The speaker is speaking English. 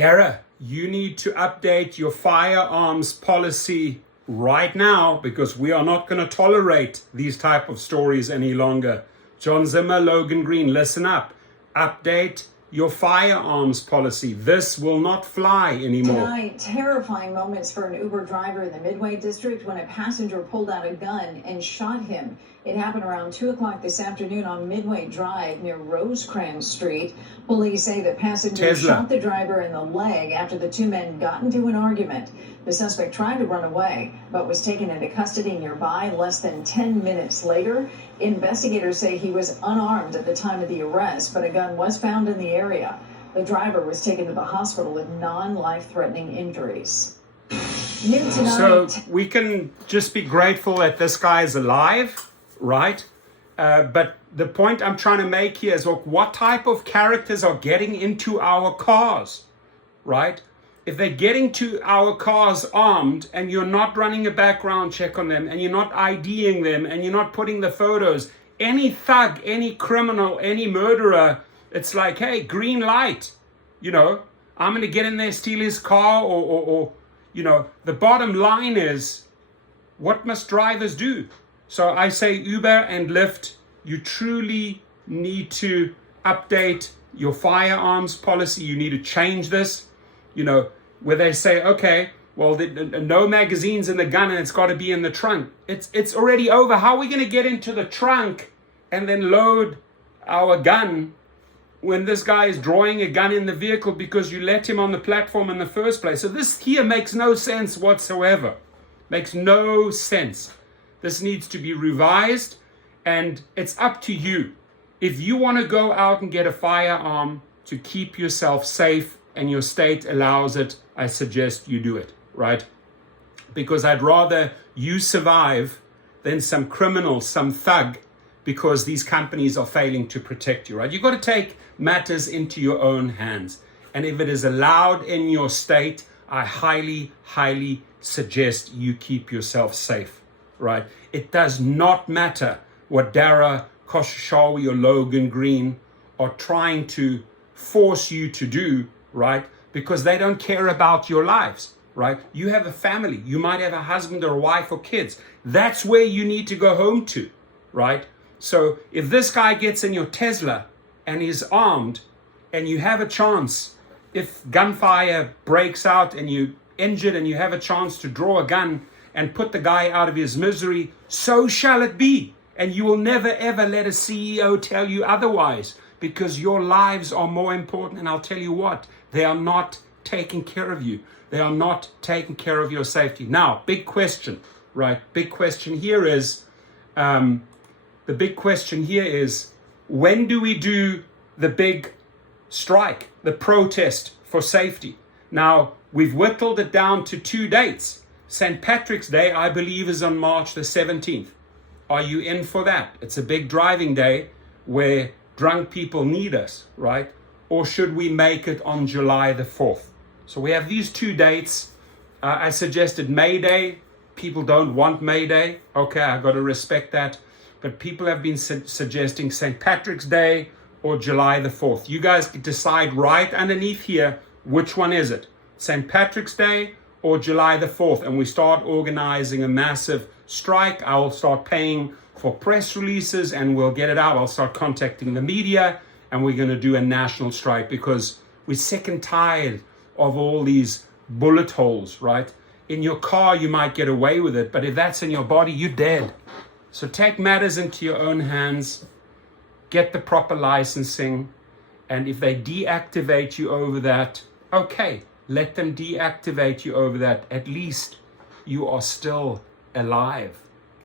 Dara, you need to update your firearms policy right now because we are not going to tolerate these type of stories any longer. John Zimmer, Logan Green, listen up. Update your firearms policy. This will not fly anymore. Tonight, terrifying moments for an Uber driver in the Midway district when a passenger pulled out a gun and shot him. It happened around 2 o'clock this afternoon on Midway Drive near Rosecrans Street. Police say the passenger shot the driver in the leg after the two men got into an argument. The suspect tried to run away, but was taken into custody nearby less than 10 minutes later. Investigators say he was unarmed at the time of the arrest, but a gun was found in the area. The driver was taken to the hospital with non-life-threatening injuries. New tonight. So we can just be grateful that this guy is alive, right? But the point I'm trying to make here is, look, what type of characters are getting into our cars, right? If they're getting to our cars armed and you're not running a background check on them and you're not IDing them and you're not putting the photos, any thug, any criminal, any murderer, it's like, hey, green light, I'm going to get in there, steal his car or the bottom line is, what must drivers do? So I say Uber and Lyft, you truly need to update your firearms policy. You need to change this, where they say, okay, well, no magazines in the gun and it's got to be in the trunk. It's already over. How are we going to get into the trunk and then load our gun when this guy is drawing a gun in the vehicle because you let him on the platform in the first place? So this here makes no sense whatsoever. Makes no sense. This needs to be revised, and it's up to you. If you want to go out and get a firearm to keep yourself safe and your state allows it, I suggest you do it, right? Because I'd rather you survive than some criminal, some thug, because these companies are failing to protect you, right? You've got to take matters into your own hands. And if it is allowed in your state, I highly, highly suggest you keep yourself safe, right? It does not matter what Dara Khoshawi or Logan Green are trying to force you to do, right? Because they don't care about your lives, right? You have a family. You might have a husband or a wife or kids. That's where you need to go home to, right? So if this guy gets in your Tesla and is armed and you have a chance, if gunfire breaks out and you're injured and you have a chance to draw a gun and put the guy out of his misery, so shall it be. And you will never ever let a CEO tell you otherwise, because your lives are more important. And I'll tell you what, they are not taking care of you. They are not taking care of your safety. Now, big question, right? Big question here is, the big question here is, when do we do the big strike, the protest for safety? Now, we've whittled it down to 2 dates. St. Patrick's Day, I believe, is on March the 17th. Are you in for that? It's a big driving day where drunk people need us, right? Or should we make it on July the 4th? So we have these 2 dates. I suggested May Day. People don't want May Day. Okay, I've got to respect that. But people have been suggesting St. Patrick's Day or July the 4th. You guys can decide right underneath here, which one is it? St. Patrick's Day or July the 4th? And we start organizing a massive strike. I will start paying for press releases and we'll get it out. I'll start contacting the media and we're going to do a national strike because we're sick and tired of all these bullet holes, right? In your car, you might get away with it, but if that's in your body, you're dead. So take matters into your own hands, get the proper licensing, and if they deactivate you over that, okay, let them deactivate you over that. At least you are still alive.